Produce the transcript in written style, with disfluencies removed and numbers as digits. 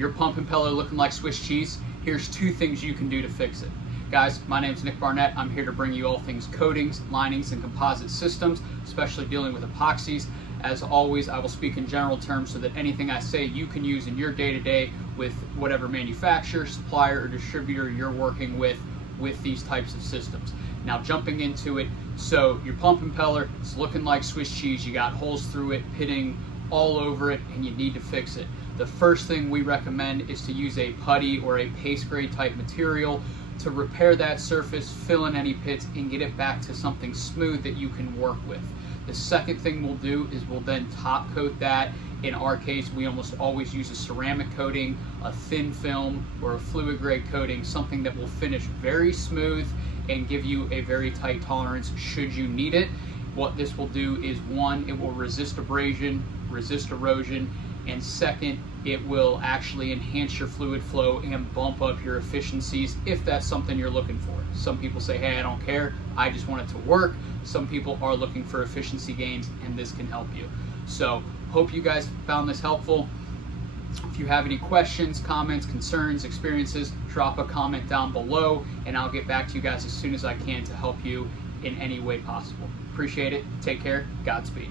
your pump impeller looking like Swiss cheese, here's 2 things you can do to fix it. Guys, my name's Nick Barnett. I'm here to bring you all things coatings, linings, and composite systems, especially dealing with epoxies. As always, I will speak in general terms so that anything I say you can use in your day-to-day with whatever manufacturer, supplier, or distributor you're working with these types of systems. Now jumping into it, so your pump impeller is looking like Swiss cheese. You got holes through it, pitting all over it, and you need to fix it. The first thing we recommend is to use a putty or a paste grade type material to repair that surface, fill in any pits, and get it back to something smooth that you can work with. The second thing we'll do is we'll then top coat that. In our case, we almost always use a ceramic coating, a thin film, or a fluid grade coating, something that will finish very smooth and give you a very tight tolerance should you need it. What this will do is, 1, it will resist abrasion, resist erosion, and second, it will actually enhance your fluid flow and bump up your efficiencies if that's something you're looking for. Some people say, hey, I don't care, I just want it to work. Some people are looking for efficiency gains, and this can help you. So, hope you guys found this helpful. If you have any questions, comments, concerns, experiences, drop a comment down below, and I'll get back to you guys as soon as I can to help you in any way possible. Appreciate it. Take care. Godspeed.